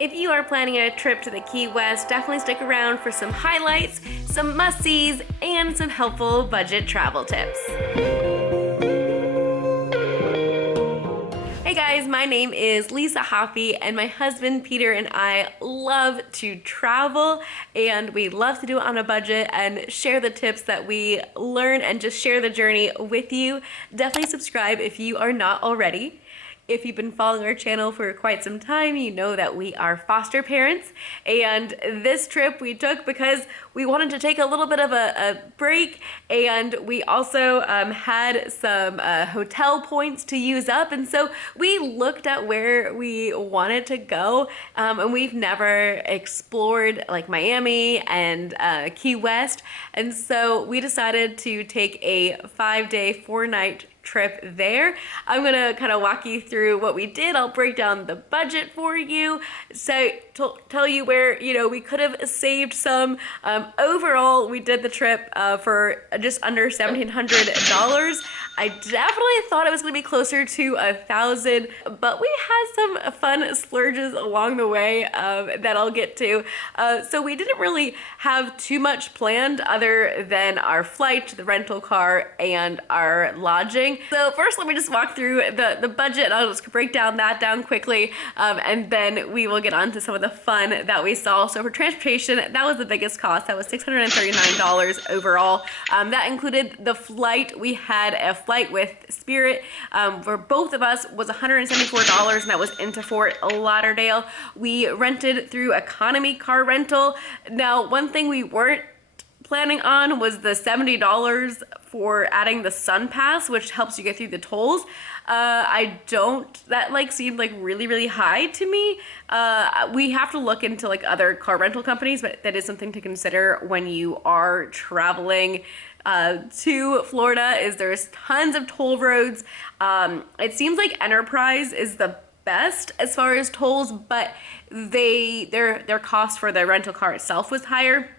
If you are planning a trip to the Key West, definitely stick around for some highlights, some must-sees, and some helpful budget travel tips. Hey guys, my name is Lisa Hoffey, and my husband Peter and I love to travel, and we love to do it on a budget and share the tips that we learn and just share the journey with you. Definitely subscribe if you are not already. If you've been following our channel for quite some time, you know that we are foster parents, and this trip we took because we wanted to take a little bit of a break, and we also had some hotel points to use up, and so we looked at where we wanted to go, and we've never explored like Miami and Key West, and so we decided to take a 5-day, 4-night trip there. I'm gonna kind of walk you through what we did. I'll break down the budget for you, so tell you where we could have saved some. Overall, we did the trip for just under $1,700. I definitely thought it was gonna be closer to $1,000, but we had some fun splurges along the way that I'll get to. So we didn't really have too much planned other than our flight, the rental car, and our lodging. So first, let me just walk through the budget. I'll just break that down quickly, and then we will get on to some of the fun that we saw. So for transportation, that was the biggest cost. That was $639 overall. That included the flight. We had a flight with Spirit for both of us was $174, and that was into Fort Lauderdale. We rented through economy car rental. Now, one thing we weren't planning on was the $70 for adding the Sun Pass, which helps you get through the tolls. That seemed like really high to me. We have to look into like other car rental companies, but that is something to consider when you are traveling to Florida. Is there's tons of toll roads. It seems like Enterprise is the best as far as tolls, but their cost for the rental car itself was higher.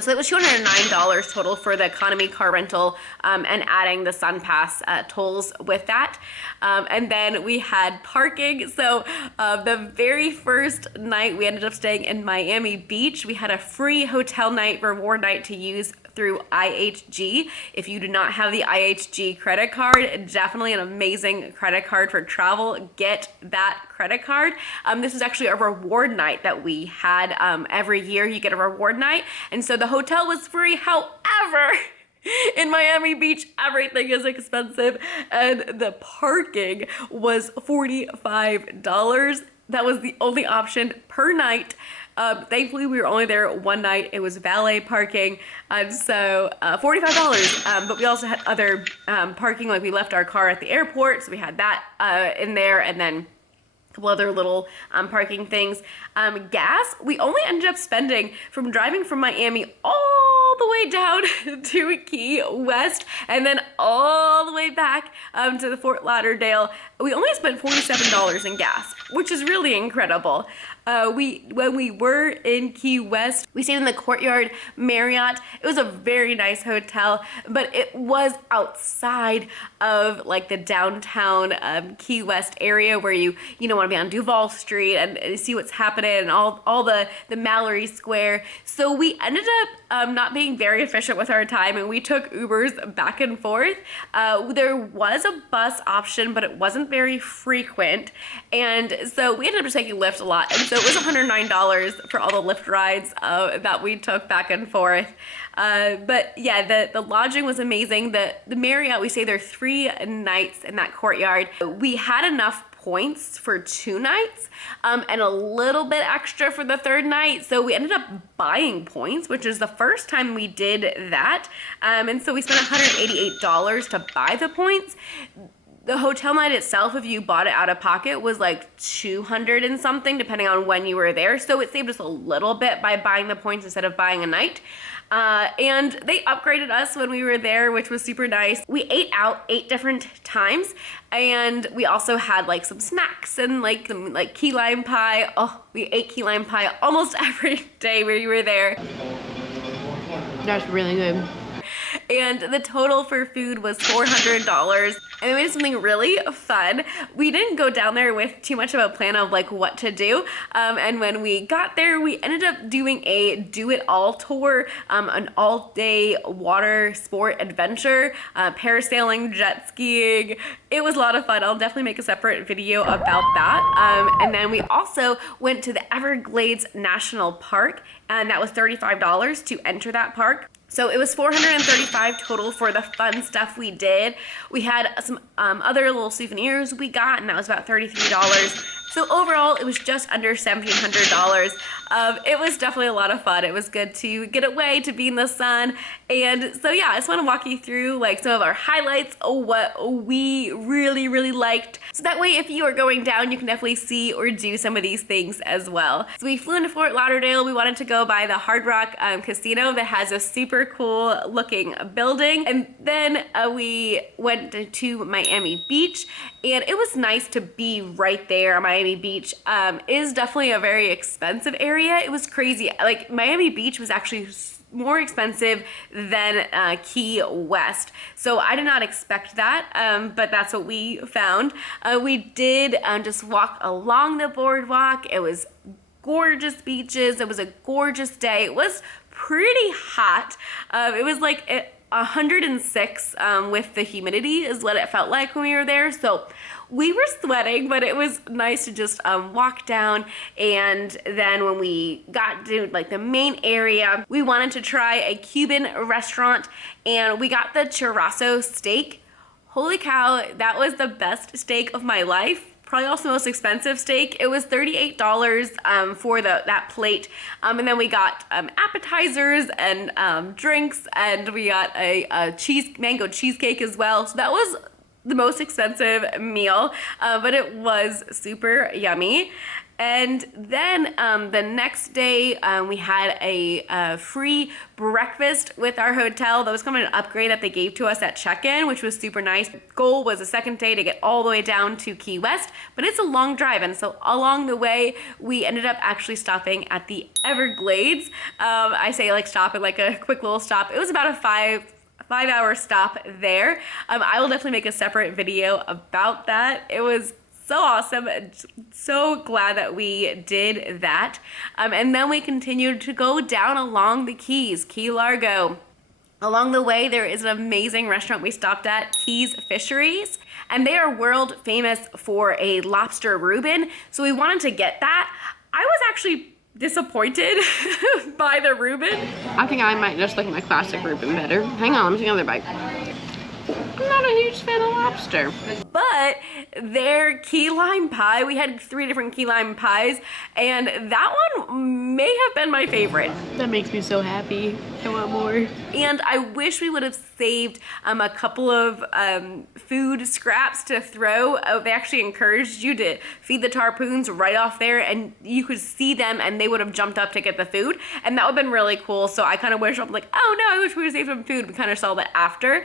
So it was $209 total for the economy car rental, and adding the Sun Pass tolls with that. And then we had parking. So the very first night we ended up staying in Miami Beach. We had a free hotel night, reward night to use through IHG. If you do not have the IHG credit card, definitely an amazing credit card for travel. Get that credit card. This was actually a reward night that we had every year. You get a reward night, and so the hotel was free. However, in Miami Beach, everything is expensive, and the parking was $45. That was the only option per night. Thankfully, we were only there one night. It was valet parking, and so $45. But we also had other parking, like we left our car at the airport, so we had that in there, and then a couple other little parking things. Gas, we only ended up spending from driving from Miami all the way down to Key West and then all the way back to the Fort Lauderdale. We only spent $47 in gas, which is really incredible. When we were in Key West, we stayed in the Courtyard Marriott. It was a very nice hotel, but it was outside of like the downtown Key West area where you want to be on Duval Street and see what's happening and all the Mallory Square. So we ended up not being very efficient with our time, and we took Ubers back and forth. There was a bus option, but it wasn't very frequent, and so we ended up just taking Lyft a lot. And so it was $109 for all the Lyft rides that we took back and forth. But yeah, the lodging was amazing. The Marriott, we stayed there 3 nights in that Courtyard. We had enough points for 2 nights and a little bit extra for the 3rd night, so we ended up buying points, which is the first time we did that, and so we spent $188 to buy the points. The hotel night itself, if you bought it out of pocket, was like $200 and something, depending on when you were there. So it saved us a little bit by buying the points instead of buying a night. And they upgraded us when we were there, which was super nice. We ate out 8 different times, and we also had like some snacks and like some like key lime pie. Oh, we ate key lime pie almost every day we were there. That's really good. And the total for food was $400. And then we did something really fun. We didn't go down there with too much of a plan of like what to do. And when we got there, we ended up doing a do-it-all tour, an all-day water sport adventure, parasailing, jet skiing. It was a lot of fun. I'll definitely make a separate video about that. And then we also went to the Everglades National Park, and that was $35 to enter that park. So it was $435 total for the fun stuff we did. We had some other little souvenirs we got, and that was about $33. So overall, it was just under $1,700. It was definitely a lot of fun. It was good to get away, to be in the sun. And so yeah, I just want to walk you through like some of our highlights of what we really, really liked. So that way, if you are going down, you can definitely see or do some of these things as well. So we flew into Fort Lauderdale. We wanted to go by the Hard Rock Casino that has a super cool looking building. And then we went to Miami Beach, and it was nice to be right there. Miami Beach is definitely a very expensive area. It was crazy. Like Miami Beach was actually more expensive than Key West. So I did not expect that, but that's what we found. We did just walk along the boardwalk. It was gorgeous beaches. It was a gorgeous day. It was pretty hot. It was like 106 with the humidity is what it felt like when we were there. So we were sweating, but it was nice to just walk down. And then when we got to like the main area, we wanted to try a Cuban restaurant, and we got the churrasco steak. Holy cow, that was the best steak of my life. Probably also the most expensive steak. It was $38 for that plate. And then we got appetizers and drinks, and we got a mango cheesecake as well. So that was the most expensive meal, but it was super yummy. And then the next day, we had a free breakfast with our hotel. That was kind of an upgrade that they gave to us at check-in, which was super nice. Goal was the second day to get all the way down to Key West, but it's a long drive, and so along the way, we ended up actually stopping at the Everglades. I say like stop at like a quick little stop. It was about a five-hour stop there. I will definitely make a separate video about that. It was so awesome. So glad that we did that. And then we continued to go down along the Keys, Key Largo. Along the way, there is an amazing restaurant we stopped at, Keys Fisheries, and they are world famous for a lobster Reuben. So we wanted to get that. I was actually disappointed by the Reuben. I think I might just like my classic Reuben better. Hang on, let me take another bite. I'm not a huge fan of lobster. But their key lime pie, we had 3 different key lime pies, and that one may have been my favorite. That makes me so happy. I want more. And I wish we would have saved a couple of food scraps to throw. They actually encouraged you to feed the tarpoons right off there, and you could see them and they would have jumped up to get the food, and that would have been really cool. So I kind of wish, I'm like, oh no, I wish we would have saved some food. We kind of saw that after.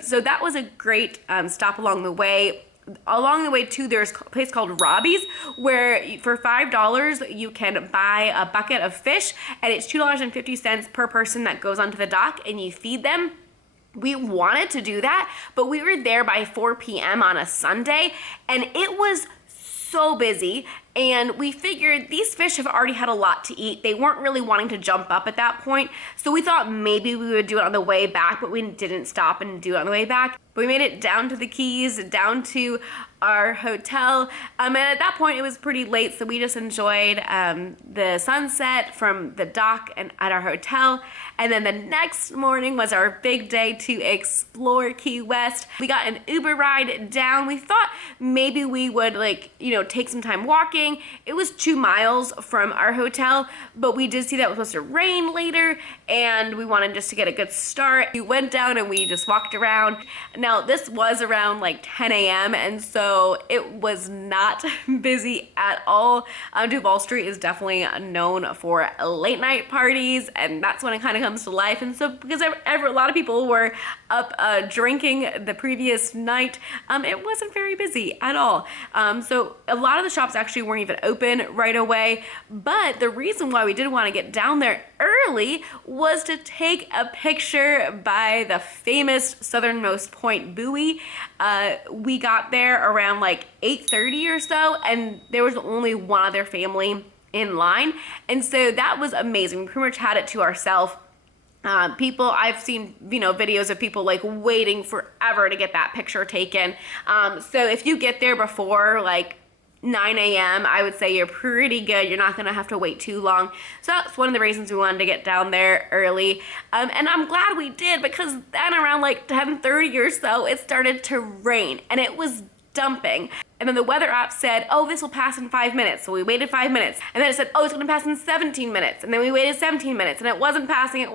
So that was a great stop along the way. Along the way too, there's a place called Robbie's, where for $5 you can buy a bucket of fish, and it's $2.50 per person that goes onto the dock, and you feed them. We wanted to do that, but we were there by 4 p.m. on a Sunday, and it was so busy, and we figured these fish have already had a lot to eat. They weren't really wanting to jump up at that point, so we thought maybe we would do it on the way back, but we didn't stop and do it on the way back. But we made it down to the Keys, down to our hotel, and at that point it was pretty late, so we just enjoyed the sunset from the dock and at our hotel. And then the next morning was our big day to explore Key West. We got an Uber ride down. We thought maybe we would take some time walking. It was 2 miles from our hotel, but we did see that it was supposed to rain later, and we wanted just to get a good start. We went down and we just walked around. Now this was around like 10 a.m. and so it was not busy at all. Duval Street is definitely known for late night parties, and that's when it kind of comes to life. And so because a lot of people were up drinking the previous night, it wasn't very busy at all. So a lot of the shops actually weren't even open right away, but the reason why we did want to get down there early was to take a picture by the famous southernmost point Point buoy. We got there around like 8:30 or so, and there was only one other family in line, and so that was amazing. We pretty much had it to ourselves. People, I've seen, videos of people like waiting forever to get that picture taken. So if you get there before like 9 a.m., I would say you're pretty good. You're not going to have to wait too long. So that's one of the reasons we wanted to get down there early. And I'm glad we did, because then around like 10:30 or so, it started to rain and it was dumping. And then the weather app said, oh, this will pass in 5 minutes. So we waited 5 minutes. And then it said, oh, it's going to pass in 17 minutes. And then we waited 17 minutes and it wasn't passing.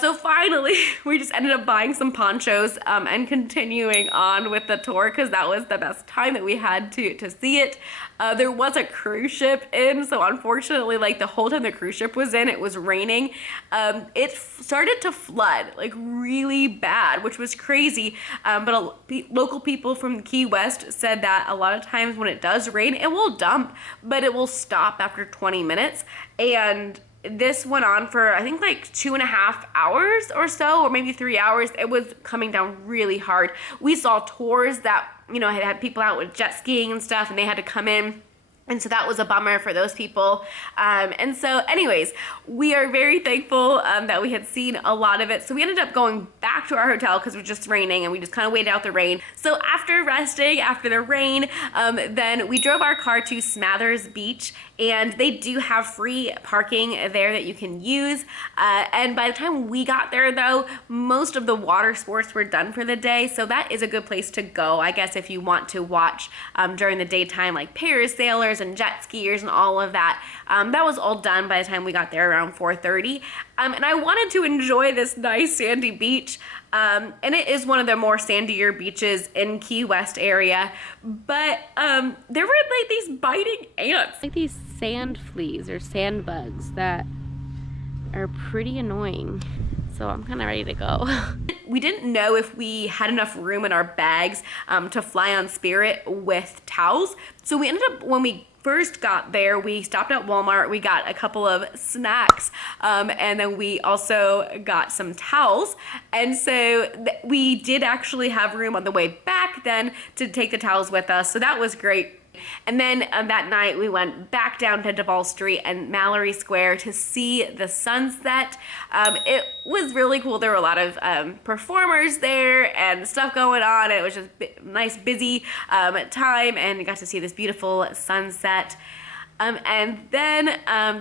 So finally, we just ended up buying some ponchos and continuing on with the tour, because that was the best time that we had to see it. There was a cruise ship in, so unfortunately, like the whole time the cruise ship was in, it was raining. It started to flood, like really bad, which was crazy. But local people from Key West said that a lot of times when it does rain, it will dump, but it will stop after 20 minutes. And this went on for, I think, like 2.5 hours or so, or maybe 3 hours. It was coming down really hard. We saw tours that, had people out with jet skiing and stuff, and they had to come in. And so that was a bummer for those people. And so anyways, we are very thankful that we had seen a lot of it. So we ended up going back to our hotel because it was just raining, and we just kind of waited out the rain. So after resting, after the rain, then we drove our car to Smathers Beach, and they do have free parking there that you can use. And by the time we got there, though, most of the water sports were done for the day. So that is a good place to go, I guess, if you want to watch during the daytime, like parasailers and jet skiers and all of that. That was all done by the time we got there around 4:30. And I wanted to enjoy this nice sandy beach. And it is one of the more sandier beaches in Key West area. But there were like these biting ants. Like these sand fleas or sand bugs that are pretty annoying. So I'm kind of ready to go. We didn't know if we had enough room in our bags to fly on Spirit with towels. So we ended up, when we first got there, we stopped at Walmart. We got a couple of snacks, and then we also got some towels. And so we did actually have room on the way back then to take the towels with us. So that was great. And then that night we went back down to Duval Street and Mallory Square to see the sunset. It was really cool. There were a lot of performers there and stuff going on. It was just a nice, busy time, and you got to see this beautiful sunset. And then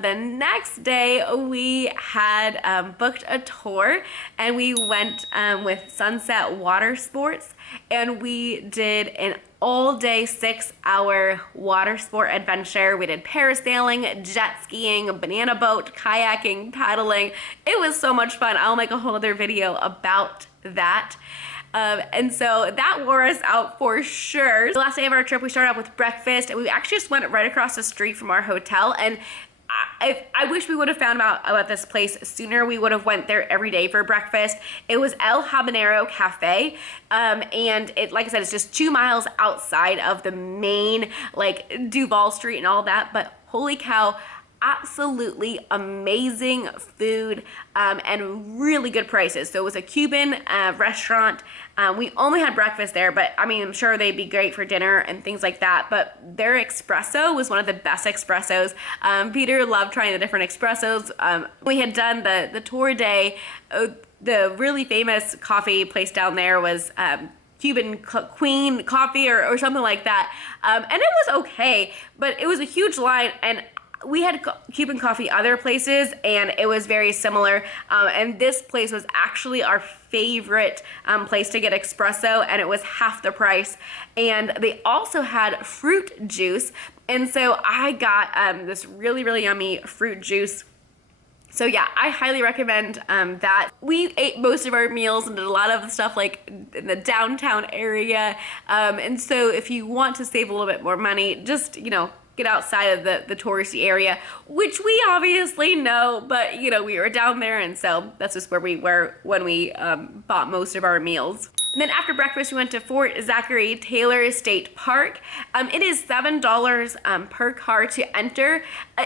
the next day we had booked a tour, and we went with Sunset Water Sports, and we did an all-day 6-hour water sport adventure. We did parasailing, jet skiing, banana boat, kayaking, paddling. It was so much fun. I'll make a whole other video about that. And so that wore us out for sure. The last day of our trip, we started off with breakfast, and we actually just went right across the street from our hotel. And I wish we would have found out about this place sooner. We would have went there every day for breakfast. It was El Habanero Cafe, and it, like I said, it's just 2 miles outside of the main, like, Duval Street and all that. But holy cow, absolutely amazing food and really good prices. So it was a Cuban restaurant. We only had breakfast there, but I mean, I'm sure they'd be great for dinner and things like that. But their espresso was one of the best espressos. Peter loved trying the different espressos. We had done the tour day. The really famous coffee place down there was Cuban Queen Coffee or something like that. And it was okay, but it was a huge line, and we had Cuban coffee other places, and it was very similar. And this place was actually our favorite place to get espresso, and it was half the price. And they also had fruit juice. And so I got this really, really yummy fruit juice. So yeah, I highly recommend that. We ate most of our meals and did a lot of stuff like in the downtown area. And so if you want to save a little bit more money, just, get outside of the touristy area, which we obviously know, but we were down there, and so that's just where we were when we bought most of our meals. And then after breakfast, we went to Fort Zachary Taylor State Park. It is $7 per car to enter.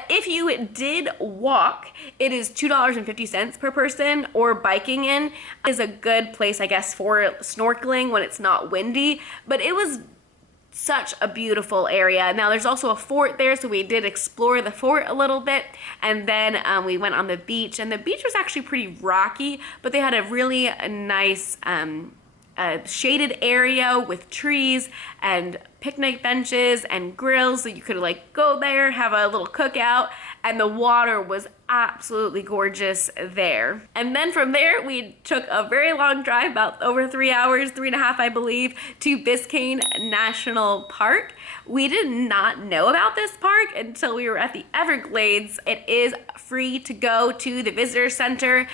If you did walk, it is $2.50 per person, or biking in is a good place, I guess, for snorkeling when it's not windy. But it was such a beautiful area. Now there's also a fort there, so we did explore the fort a little bit, and then we went on the beach, and the beach was actually pretty rocky, but they had a really nice shaded area with trees and picnic benches and grills, so you could like go there, have a little cookout, and the water was absolutely gorgeous there. And then from there, we took a very long drive, about over 3 hours, 3.5 I believe, to Biscayne National Park. We did not know about this park until we were at the Everglades. It is free to go to the visitor center.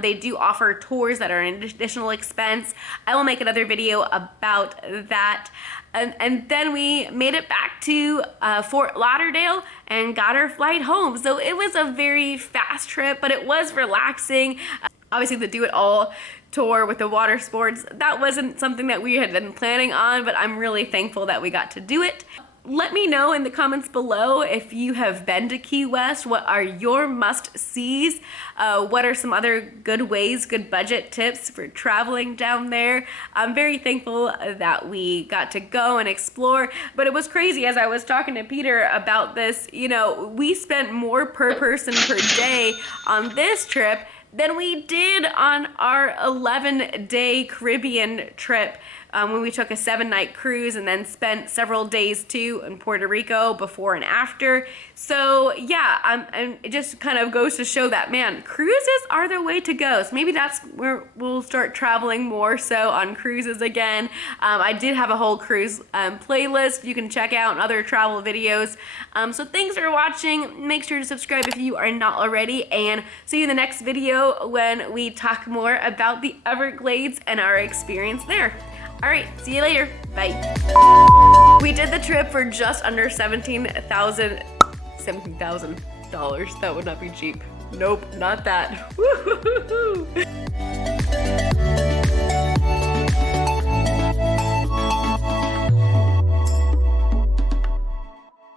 They do offer tours that are an additional expense. I will make another video about that. And then we made it back to Fort Lauderdale and got our flight home. So it was a very fast trip, but it was relaxing. Obviously the Do It All tour with the water sports, that wasn't something that we had been planning on, but I'm really thankful that we got to do it. Let me know in the comments below if you have been to Key West. What are your must-sees? What are some other good ways, good budget tips for traveling down there? I'm very thankful that we got to go and explore, but it was crazy as I was talking to Peter about this. You know, we spent more per person per day on this trip than we did on our 11-day Caribbean trip. When we took a 7-night cruise and then spent several days too in Puerto Rico before and after. So yeah, it just kind of goes to show that, man, cruises are the way to go. So maybe that's where we'll start traveling more so on cruises again. I did have a whole cruise playlist you can check out and other travel videos. So thanks for watching. Make sure to subscribe if you are not already, and see you in the next video when we talk more about the Everglades and our experience there. All right, see you later. Bye. We did the trip for just under $17,000. That would not be cheap. Nope, not that. Woo-hoo-hoo-hoo.